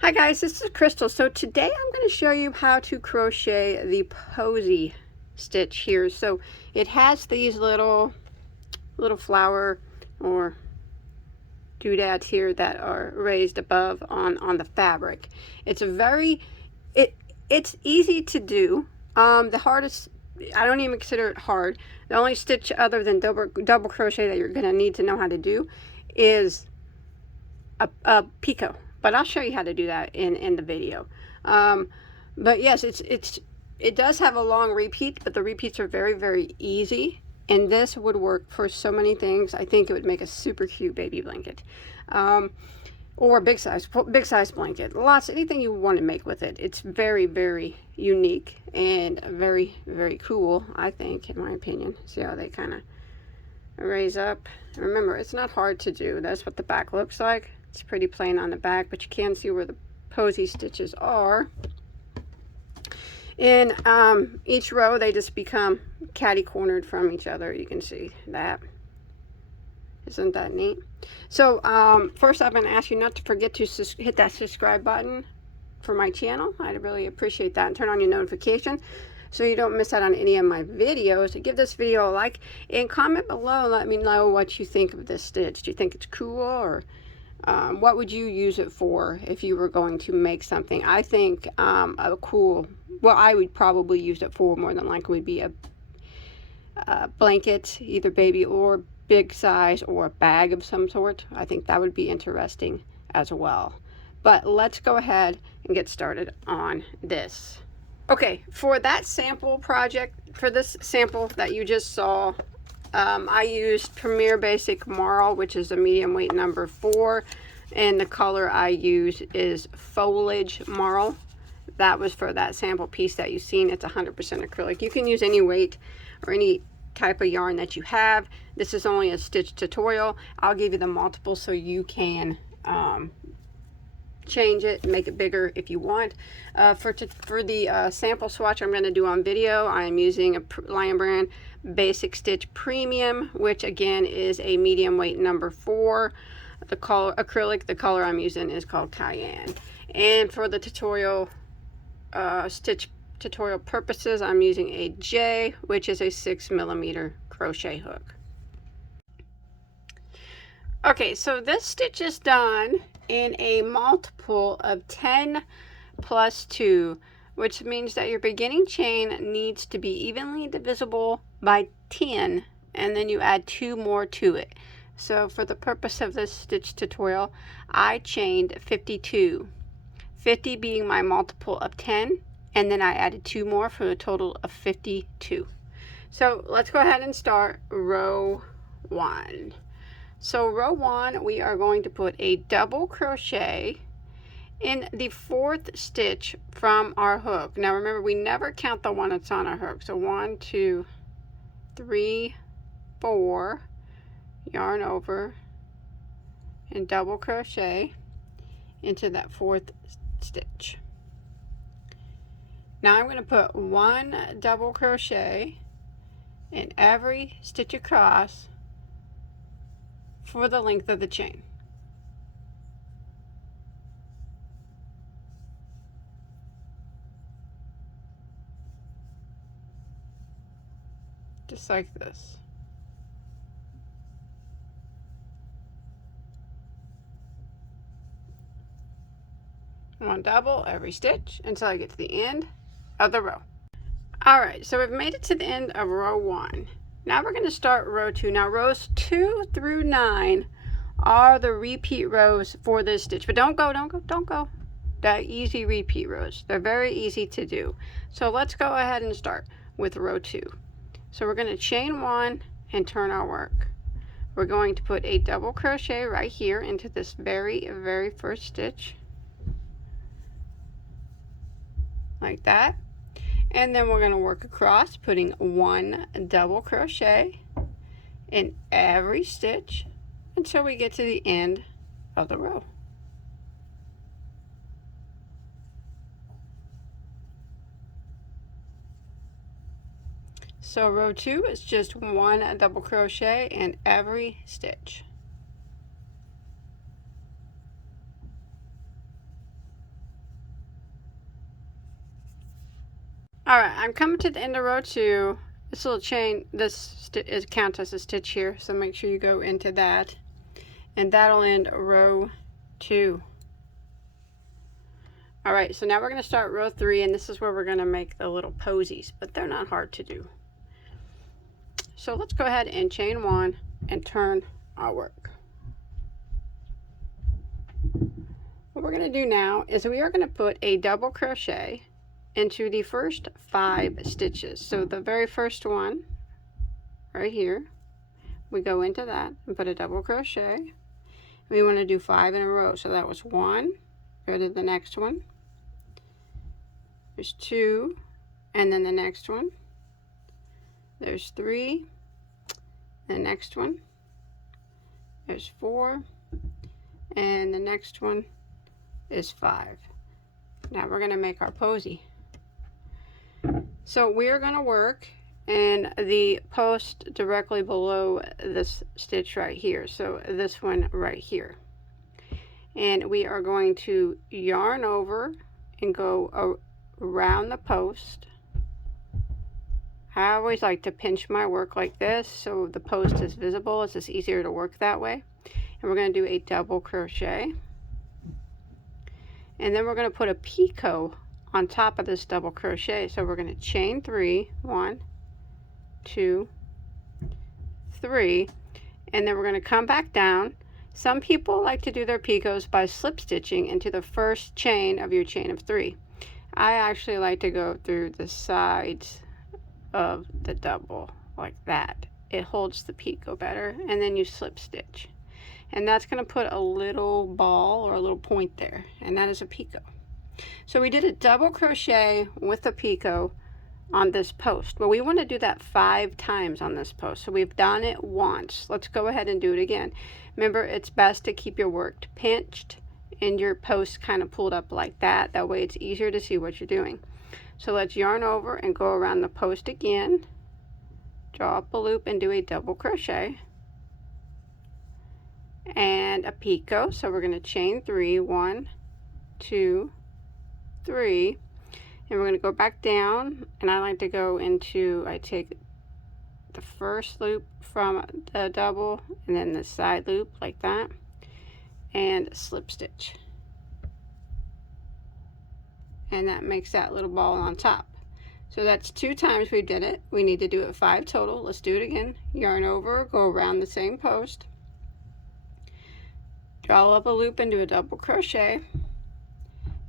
Hi guys, this is Crystal. So today I'm going to show you how to crochet the Posy Stitch here. So it has these little flower or doodads here that are raised above on the fabric. It's it's easy to do. The hardest, I don't even consider it hard. The only stitch other than double crochet that you're going to need to know how to do is a picot, but I'll show you how to do that in the video. But yes, it does have a long repeat, but the repeats are very easy, and this would work for so many things. I think it would make a super cute baby blanket, or big size blanket. Anything you want to make with it. It's very unique and very cool, I think, in my opinion. See how they kind of raise up. Remember, it's not hard to do. That's what the back looks like. It's pretty plain on the back, but you can see where the posy stitches are. In each row, they just become catty-cornered from each other. You can see that. Isn't that neat? So first, I'm going to ask you not to forget to hit that subscribe button for my channel. I'd really appreciate that. And turn on your notification so you don't miss out on any of my videos. Give this video a like and comment below and let me know what you think of this stitch. Do you think it's cool, or what would you use it for if you were going to make something? I think a cool, well, I would probably use it for more than likely would be a blanket, either baby or big size, or a bag of some sort. I think that would be interesting as well. But let's go ahead and get started on this. Okay, for that sample project, for this sample that you just saw, I used Premier Basic Marl, which is a medium weight number 4, and the color I use is Foliage Marl. That was for that sample piece that you've seen. It's 100% acrylic. You can use any weight or any type of yarn that you have. This is only a stitch tutorial. I'll give you the multiple so you can change it and make it bigger if you want. For the sample swatch I'm going to do on video, I'm using a Lion Brand Basic Stitch Premium, which again is a medium weight number 4. The color acrylic, the color I'm using is called Cayenne. And for the tutorial stitch tutorial purposes, I'm using a J, which is a 6mm crochet hook. Okay, so this stitch is done in a multiple of 10 plus 2, which means that your beginning chain needs to be evenly divisible by 10, and then you add 2 more to it. So for the purpose of this stitch tutorial, I chained 52, 50 being my multiple of 10, and then I added 2 more for a total of 52. So let's go ahead and start row 1. So row 1, we are going to put a double crochet in the 4th stitch from our hook. Now remember, we never count the one that's on our hook. So 1, 2, 3, 4, yarn over and double crochet into that 4th stitch. Now I'm going to put 1 double crochet in every stitch across for the length of the chain. Just like this. One double every stitch until I get to the end of the row. Alright, so we've made it to the end of row 1. Now we're going to start row 2. Now rows 2 through 9 are the repeat rows for this stitch. But don't go. They're easy repeat rows. They're very easy to do. So let's go ahead and start with row 2. So we're going to chain 1 and turn our work. We're going to put a double crochet right here into this very first stitch. Like that. And then we're going to work across, putting 1 double crochet in every stitch until we get to the end of the row. So row 2 is just 1 double crochet in every stitch. All right, I'm coming to the end of row 2. This little chain, this counts as a stitch here, so make sure you go into that, and that'll end row 2. All right, so now we're going to start row 3, and this is where we're going to make the little posies, but they're not hard to do. So let's go ahead and chain 1 and turn our work. What we're going to do now is we are going to put a double crochet into the first 5 stitches. So the very first one right here, we go into that and put a double crochet. We want to do 5 in a row. So that was 1, go to the next one, there's 2, and then the next one, there's 3, the next one, there's 4, and the next one is 5. Now we're going to make our posy. So we're going to work in the post directly below this stitch right here, so this one right here, and we are going to yarn over and go around the post. I always like to pinch my work like this so the post is visible. It's just easier to work that way. And we're going to do a double crochet, and then we're going to put a picot on top of this double crochet. So we're going to chain 3, 1, 2, 3, and then we're going to come back down. Some people like to do their picots by slip stitching into the first chain of your chain of 3. I actually like to go through the sides of the double like that. It holds the picot better, and then you slip stitch, and that's going to put a little ball or a little point there, and that is a picot. So we did a double crochet with a picot on this post. Well, we want to do that 5 times on this post. So we've done it once. Let's go ahead and do it again. Remember, it's best to keep your work pinched and your post kind of pulled up like that. That way it's easier to see what you're doing. So let's yarn over and go around the post again. Draw up a loop and do a double crochet and a picot. So we're going to chain 3, 1, 2, 3, and we're going to go back down, and I like to go into, I take the first loop from the double and then the side loop like that and slip stitch, and that makes that little ball on top. So that's 2 times we did it. We need to do it 5 total. Let's do it again. Yarn over, go around the same post, draw up a loop and do a double crochet.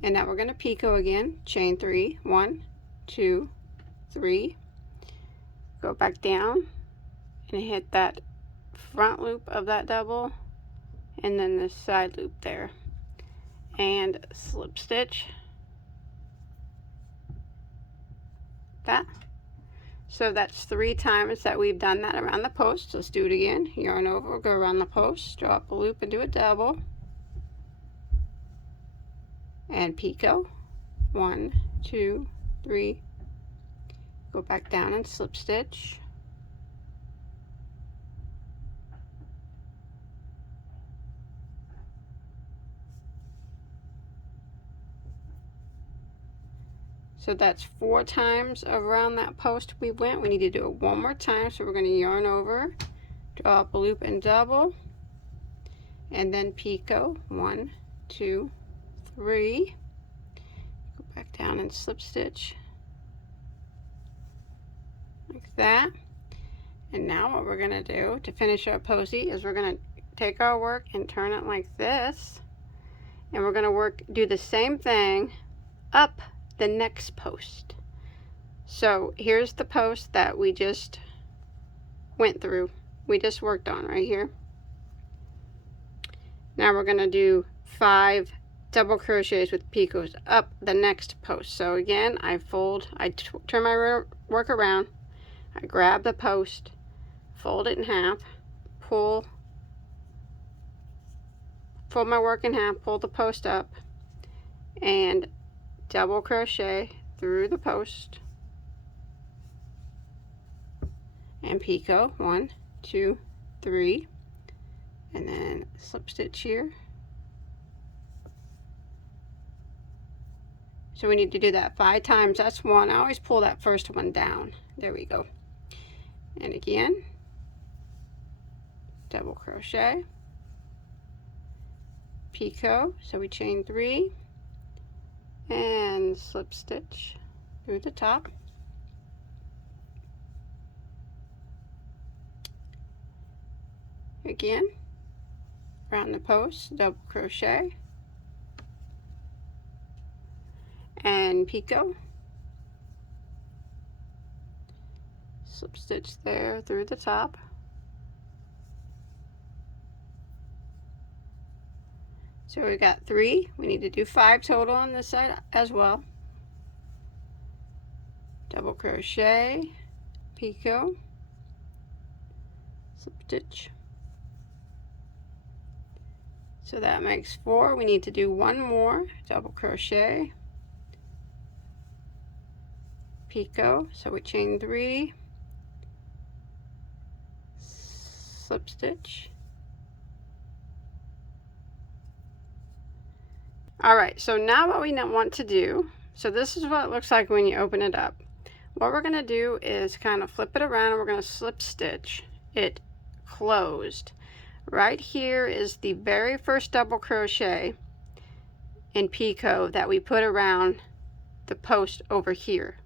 And now we're going to picot again, chain 3, 1, 2, 3, go back down and hit that front loop of that double and then the side loop there and slip stitch that. So that's 3 times that we've done that around the post. Let's do it again. Yarn over, go around the post, draw up a loop and do a double and picot, 1, 2, 3, go back down and slip stitch, so that's 4 times around that post we went. We need to do it one more time, so we're going to yarn over, draw up a loop and double, and then picot, 1, 2, 3, go back down and slip stitch like that. And now what we're going to do to finish our posy is we're going to take our work and turn it like this, and we're going to do the same thing up the next post. So here's the post that we just went through, we just worked on right here. Now we're going to do 5 double crochets with picots up the next post. So again, I turn my work around, I grab the post, fold it in half, pull my work in half, pull the post up, and double crochet through the post and picot, 1, 2, 3, and then slip stitch here, So we need to do that 5 times. That's one. I always pull that first one down. There we go. And again, double crochet, picot, so we chain 3 and slip stitch through the top. Again, around the post, double crochet and picot, slip stitch there through the top. So we got 3. We need to do 5 total on this side as well. Double crochet, picot, slip stitch. So that makes 4. We need to do 1 more, double crochet, picot, so we chain 3, slip stitch. Alright, so now what we want to do, so this is what it looks like when you open it up. What we're going to do is kind of flip it around and we're going to slip stitch it closed. Right here is the very first double crochet in picot that we put around the post over here.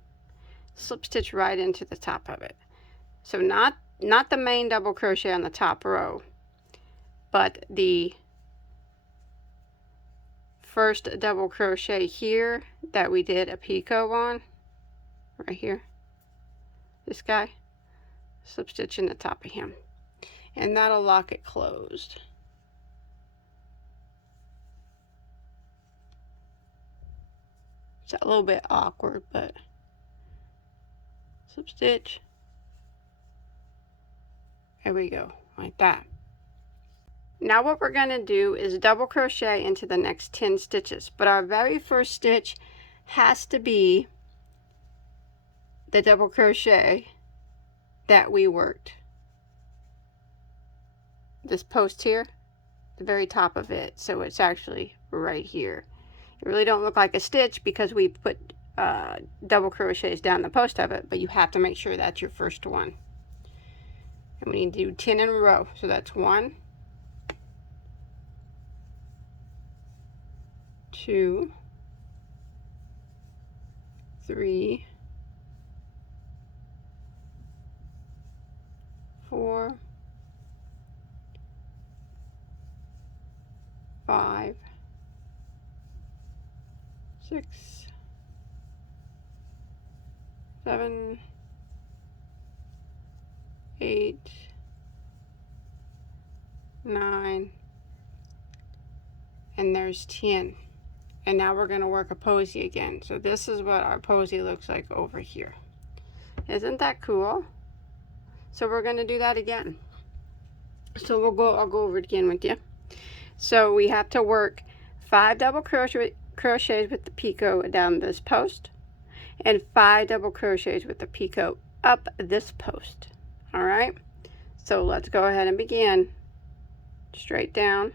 Slip stitch right into the top of it. So not the main double crochet on the top row, but the first double crochet here that we did a picot on, right here, this guy, slip stitch in the top of him, and that'll lock it closed. It's a little bit awkward, but slip stitch, there we go, like that. Now what we're going to do is double crochet into the next 10 stitches, but our very first stitch has to be the double crochet that we worked. This post here, the very top of it, so it's actually right here. It really don't look like a stitch because we put double crochets down the post of it, but you have to make sure that's your first one. And we need to do 10 in a row, so that's 1, 2, 3, 4, 5, 6, 7, 8, 9, and there's 10. And now we're going to work a posy again. So this is what our posy looks like over here. Isn't that cool? So we're going to do that again. So I'll go over it again with you. So we have to work 5 double crochets with the picot down this post, and 5 double crochets with the picot up this post. All right, so let's go ahead and begin. Straight down,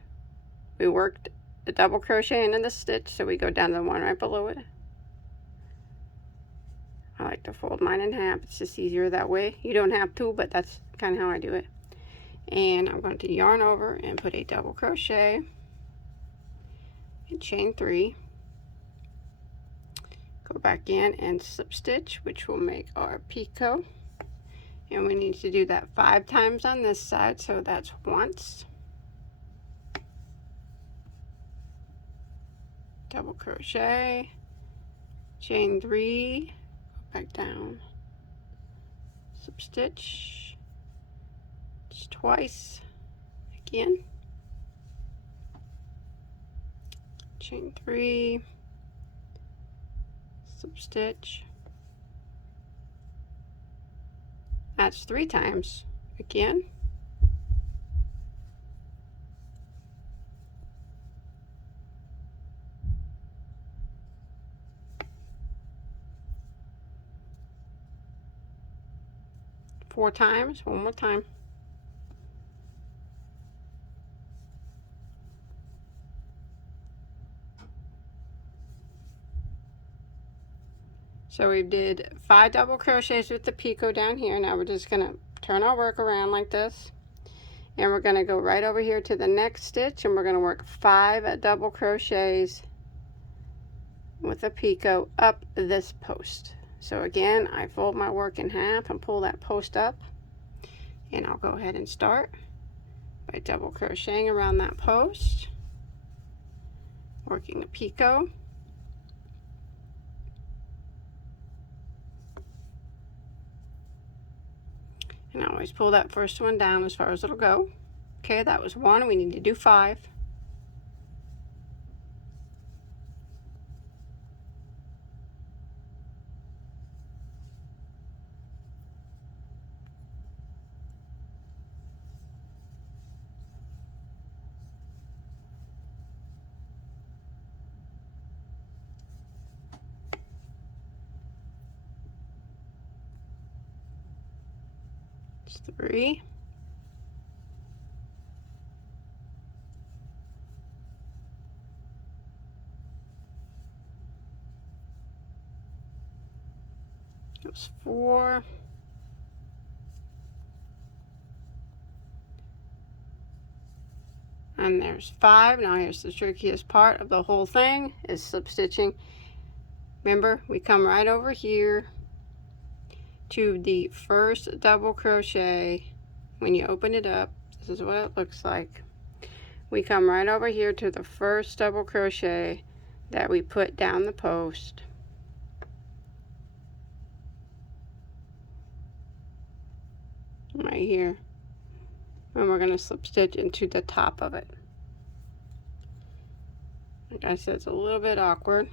we worked a double crochet into the stitch, so we go down to the one right below it. I like to fold mine in half, it's just easier that way. You don't have to, but that's kind of how I do it. And I'm going to yarn over and put a double crochet and chain 3, go back in and slip stitch, which will make our picot, and we need to do that 5 times on this side, so that's once, double crochet, chain 3, go back down, slip stitch, just twice, again, chain 3, slip stitch, that's 3 times, again, four times, one more time, So we did 5 double crochets with the picot down here. Now we're just going to turn our work around like this. And we're going to go right over here to the next stitch, and we're going to work 5 double crochets with a picot up this post. So again, I fold my work in half and pull that post up, and I'll go ahead and start by double crocheting around that post, working a picot, and I always pull that first one down as far as it'll go. Okay, that was 1. We need to do 5. It's 3. It was 4. And there's 5. Now here's the trickiest part of the whole thing, is slip stitching. Remember, we come right over here to the first double crochet. When you open it up, this is what it looks like. We come right over here to the first double crochet that we put down the post. Right here. And we're going to slip stitch into the top of it. Like I said, it's a little bit awkward,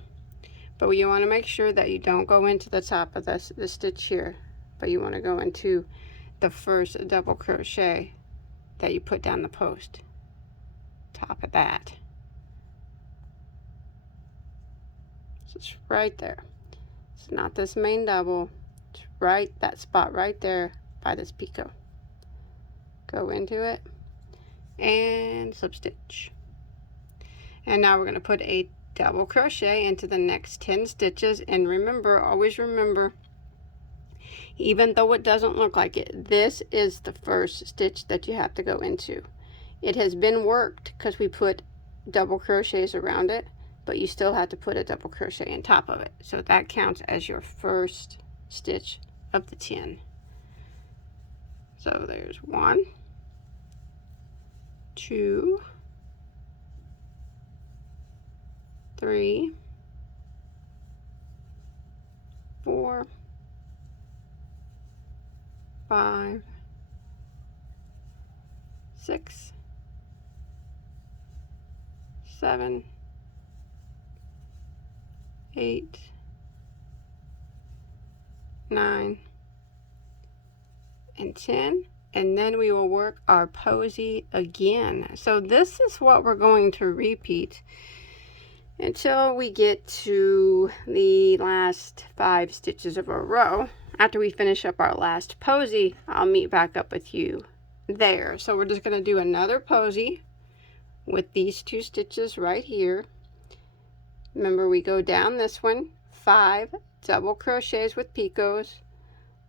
but you want to make sure that you don't go into the top of this stitch here, but you want to go into the first double crochet that you put down the post, top of that. So it's right there. It's not this main double, it's right, that spot right there by this picot. Go into it and slip stitch. And now we're going to put a double crochet into the next 10 stitches. And remember, always remember, even though it doesn't look like it, this is the first stitch that you have to go into. It has been worked because we put double crochets around it, but you still have to put a double crochet on top of it. So that counts as your first stitch of the 10. So there's 1, 2, 3, 4, 5, 6, 7, 8, 9, and 10. And then we will work our posy again. So this is what we're going to repeat until we get to the last 5 stitches of a row. After we finish up our last posy, I'll meet back up with you there. So we're just going to do another posy with these 2 stitches right here. Remember, we go down this one, 5 double crochets with picots,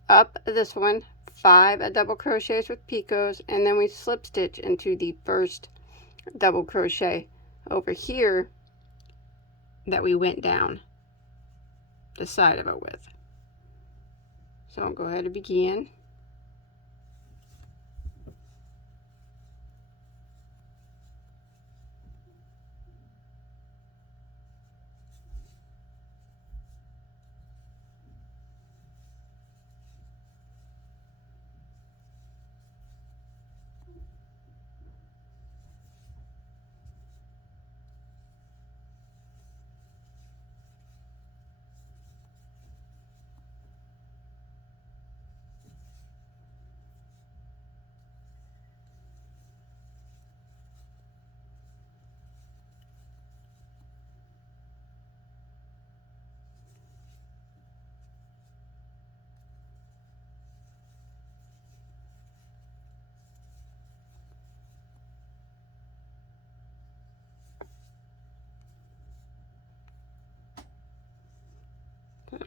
up this one, 5 double crochets with picots, and then we slip stitch into the first double crochet over here that we went down the side of it with. So I'll go ahead and begin.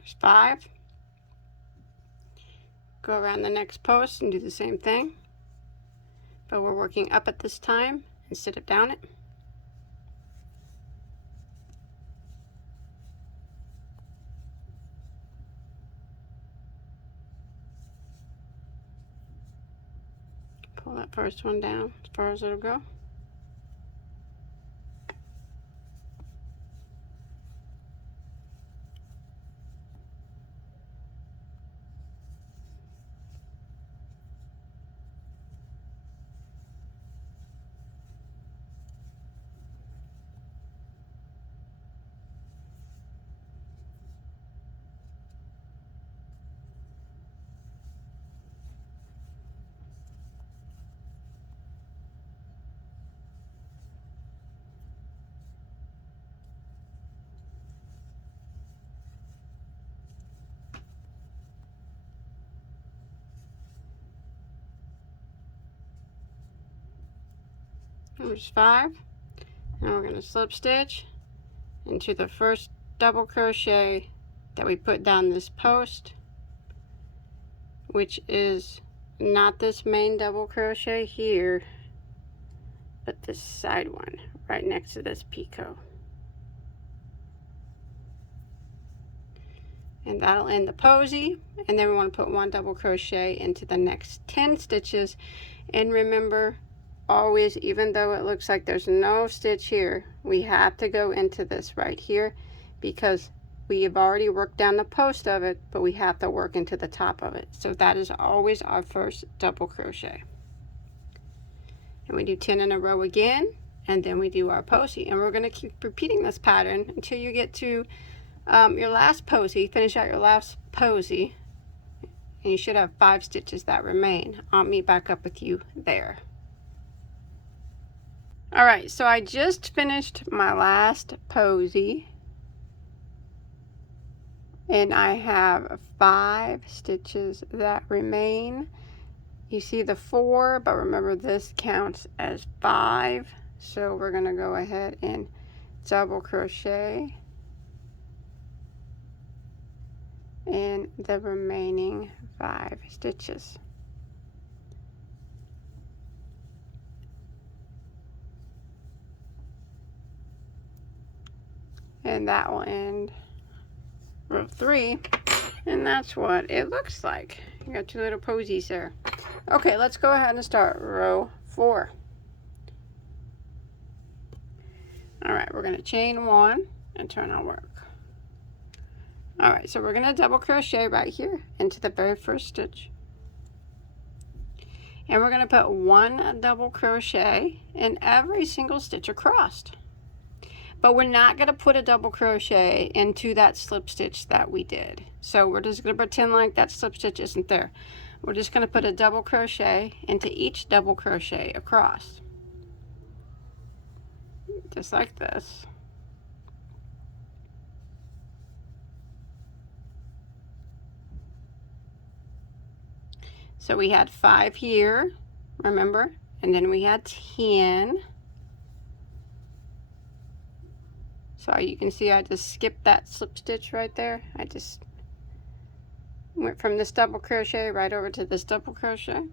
There's 5. Go around the next post and do the same thing, but we're working up at this time instead of down it. Pull that first one down as far as it'll go. There's 5. Now we're going to slip stitch into the first double crochet that we put down this post, which is not this main double crochet here, but this side one right next to this picot. And that'll end the posy, and then we want to put 1 double crochet into the next 10 stitches. And remember, always, even though it looks like there's no stitch here, we have to go into this right here because we have already worked down the post of it, but we have to work into the top of it. So that is always our first double crochet. And we do 10 in a row again, and then we do our posy. And we're going to keep repeating this pattern until you get to your last posy. Finish out your last posy, and you should have 5 stitches that remain. I'll meet back up with you there. Alright, so I just finished my last posy, and I have 5 stitches that remain. You see the 4, but remember this counts as 5, so we're going to go ahead and double crochet in the remaining 5 stitches. And that will end row 3, and that's what it looks like. You got 2 little posies there. Okay, let's go ahead and start row 4. Alright, we're going to chain 1 and turn our work. Alright, so we're going to double crochet right here into the very first stitch. And we're going to put 1 double crochet in every single stitch across. But we're not going to put a double crochet into that slip stitch that we did. So we're just going to pretend like that slip stitch isn't there. We're just going to put a double crochet into each double crochet across. Just like this. So we had 5 here, remember? And then we had 10. So you can see I just skipped that slip stitch right there. I just went from this double crochet right over to this double crochet.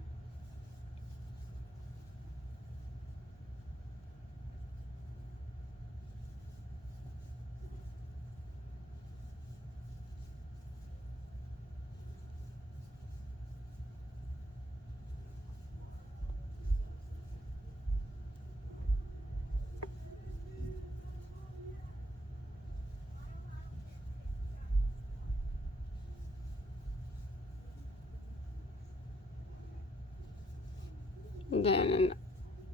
Then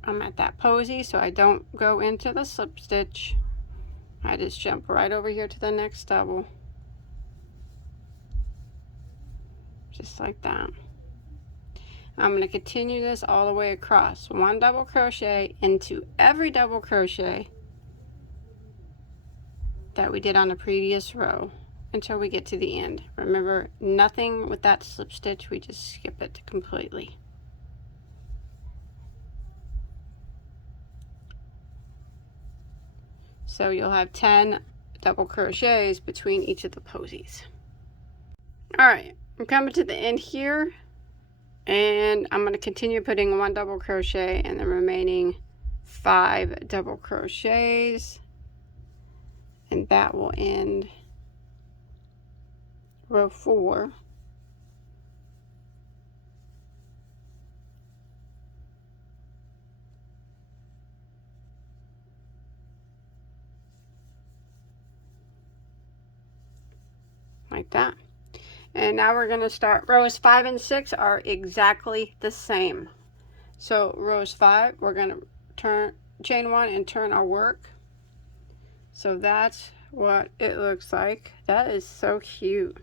I'm at that posy, so I don't go into the slip stitch. I just jump right over here to the next double. Just like that. I'm going to continue this all the way across. 1 double crochet into every double crochet that we did on the previous row until we get to the end. Remember, nothing with that slip stitch, we just skip it completely. So you'll have 10 double crochets between each of the posies. All right, I'm coming to the end here, and I'm going to continue putting 1 double crochet in the remaining 5 double crochets, and that will end row 4. Like that. And now we're going to start. Rows 5 and 6 are exactly the same. So rows 5, we're going to chain 1 and turn our work. So that's what it looks like. That is so cute.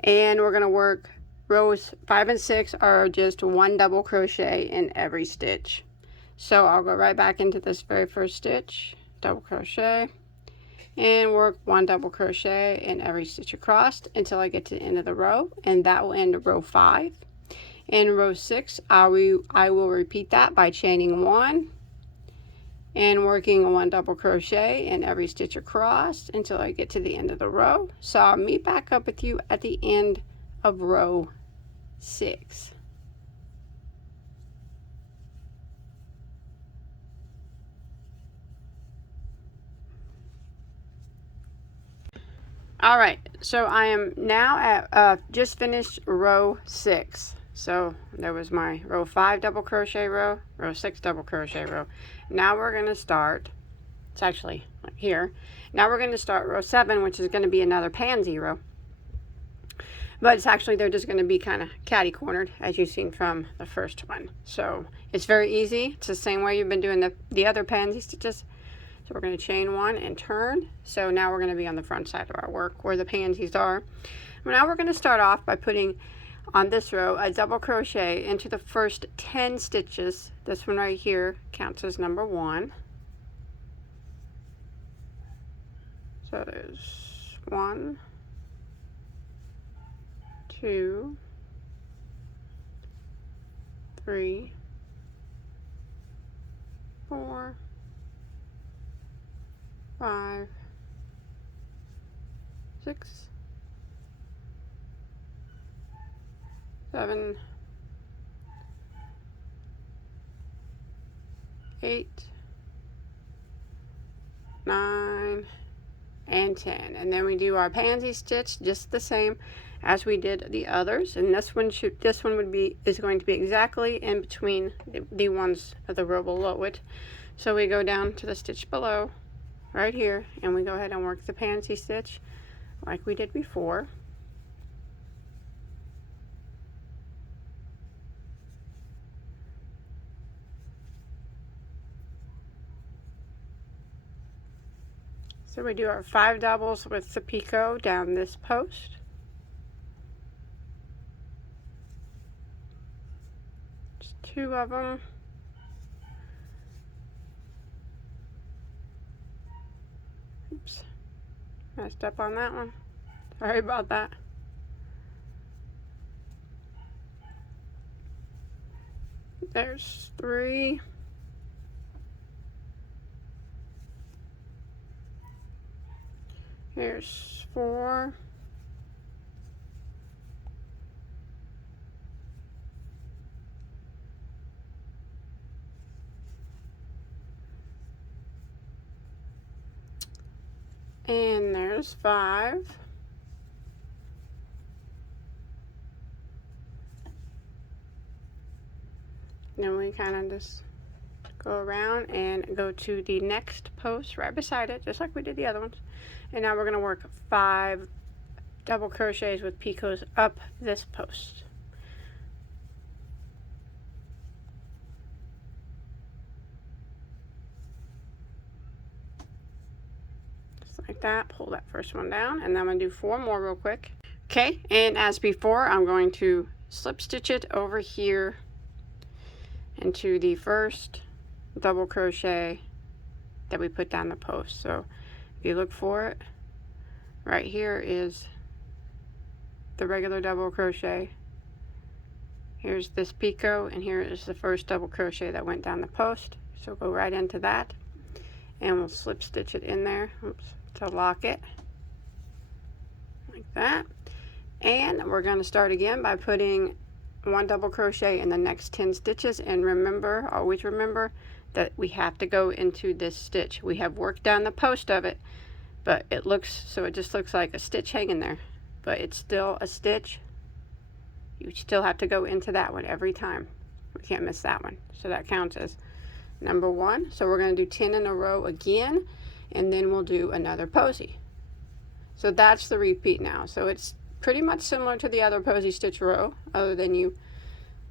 And we're going to work rows 5 and 6 are just 1 double crochet in every stitch. So I'll go right back into this very first stitch, double crochet, and work 1 double crochet in every stitch across until I get to the end of the row, and that will end row 5. In row 6, I will repeat that by chaining 1 and working 1 double crochet in every stitch across until I get to the end of the row. So I'll meet back up with you at the end of row 6. All right, so I am now at just finished row 6. So there was my row 5 double crochet row, row 6 double crochet row. Now we're going to start, it's actually here. Now we're going to start row 7, which is going to be another pansy row. But it's actually, they're just going to be kind of catty cornered, as you've seen from the first one. So it's very easy. It's the same way you've been doing the other pansy stitches. So we're going to chain 1 and turn. So now we're going to be on the front side of our work where the pansies are. Now we're going to start off by putting on this row a double crochet into the first 10 stitches. This one right here counts as number 1. So there's 1, 2, 3, 4, 5, 6, 7, 8, 9, and 10. And then we do our pansy stitch just the same as we did the others. And this one is going to be exactly in between the ones of the row below it. So we go down to the stitch below right here, and we go ahead and work the pansy stitch like we did before. So we do our 5 doubles with the picot down this post. Just 2 of them. Oops, messed up on that one. Sorry about that. There's 3. Here's 4. And there's 5. Then we kind of just go around and go to the next post right beside it, just like we did the other ones. And now we're going to work 5 double crochets with picots up this post. Just like that. Pull that first one down, and then I'm going to do 4 more real quick. Okay, and as before, I'm going to slip stitch it over here into the first double crochet that we put down the post. So if you look for it, right here is the regular double crochet. Here's this picot, and here is the first double crochet that went down the post. So go right into that, and we'll slip stitch it in there, oops, to lock it like that. And we're going to start again by putting 1 double crochet in the next 10 stitches. And remember, always remember that we have to go into this stitch. We have worked down the post of it, but it just looks like a stitch hanging there, but it's still a stitch. You still have to go into that one every time. We can't miss that one. So that counts as number 1. So we're going to do 10 in a row again, and then we'll do another posy. So that's the repeat now. So it's pretty much similar to the other Posy Stitch row, other than you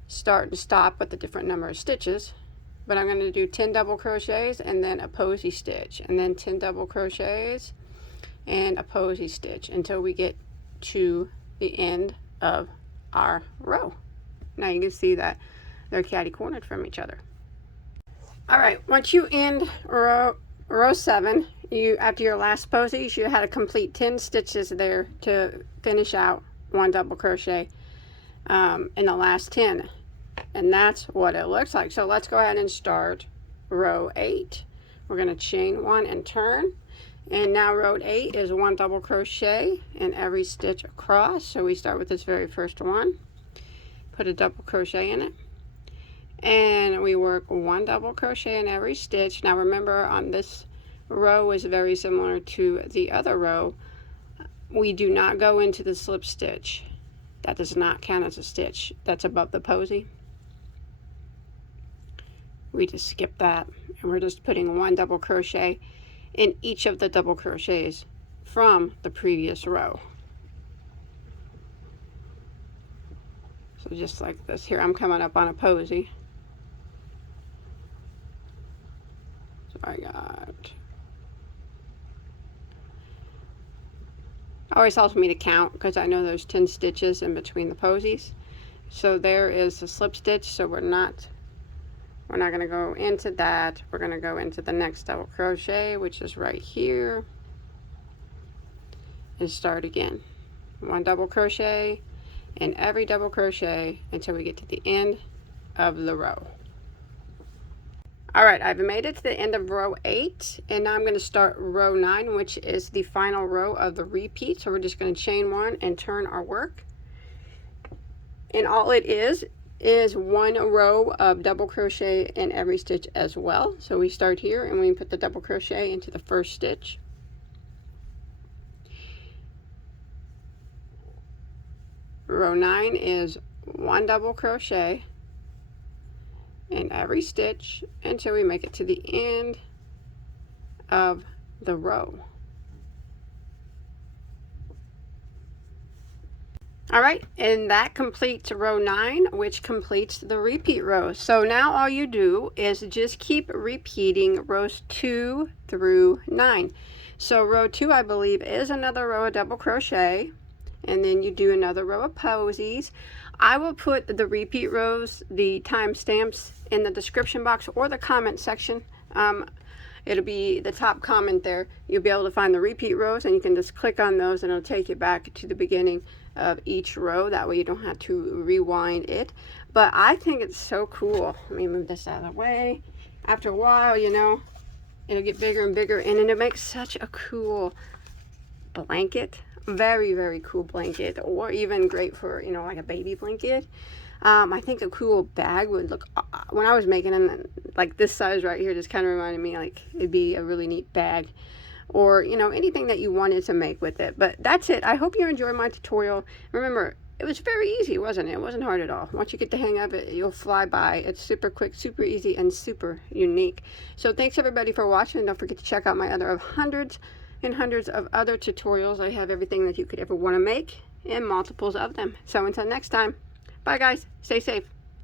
start and stop with a different number of stitches. But I'm going to do 10 double crochets and then a Posy Stitch, and then 10 double crochets and a Posy Stitch until we get to the end of our row. Now you can see that they're catty cornered from each other. All right, once you end row 7, after your last posy, you should have had a complete 10 stitches there to finish out 1 double crochet in the last 10, and that's what it looks like. So let's go ahead and start row 8. We're going to chain 1 and turn, and now row 8 is 1 double crochet in every stitch across. So we start with this very first one, put a double crochet in it, and we work 1 double crochet in every stitch. Now remember, on this row is very similar to the other row. We do not go into the slip stitch. That does not count as a stitch. That's above the posy. We just skip that, and we're just putting 1 double crochet in each of the double crochets from the previous row. So just like this. Here I'm coming up on a posy. So I got, always helps me to count because I know there's 10 stitches in between the posies. So there is a slip stitch, so we're not going to go into that. We're going to go into the next double crochet, which is right here, and start again. 1 double crochet in every double crochet until we get to the end of the row. All right, I've made it to the end of row 8, and now I'm going to start row 9, which is the final row of the repeat. So we're just going to chain 1 and turn our work, and all it is 1 row of double crochet in every stitch as well. So we start here and we put the double crochet into the first stitch. Row 9 is 1 double crochet in every stitch until we make it to the end of the row. All right, and that completes row 9, which completes the repeat row. So now all you do is just keep repeating rows 2 through 9. So row 2, I believe, is another row of double crochet, and then you do another row of posies. I will put the repeat rows, the timestamps, in the description box or the comment section. It'll be the top comment there. You'll be able to find the repeat rows, and you can just click on those and it'll take you back to the beginning of each row. That way you don't have to rewind it. But I think it's so cool. Let me move this out of the way. After a while, you know, it'll get bigger and bigger, and it makes such a cool blanket. Very, very cool blanket, or even great for, you know, like a baby blanket. I think a cool bag would look, when I was making them, like this size right here just kind of reminded me like it'd be a really neat bag, or, you know, anything that you wanted to make with it. But that's it. I hope you enjoyed my tutorial. Remember, it was very easy, wasn't it? It wasn't hard at all. Once you get the hang of it, you'll fly by. It's super quick, super easy, and super unique. So thanks everybody for watching. Don't forget to check out my other hundreds and hundreds of other tutorials. I have everything that you could ever want to make and multiples of them. So until next time, bye guys, stay safe.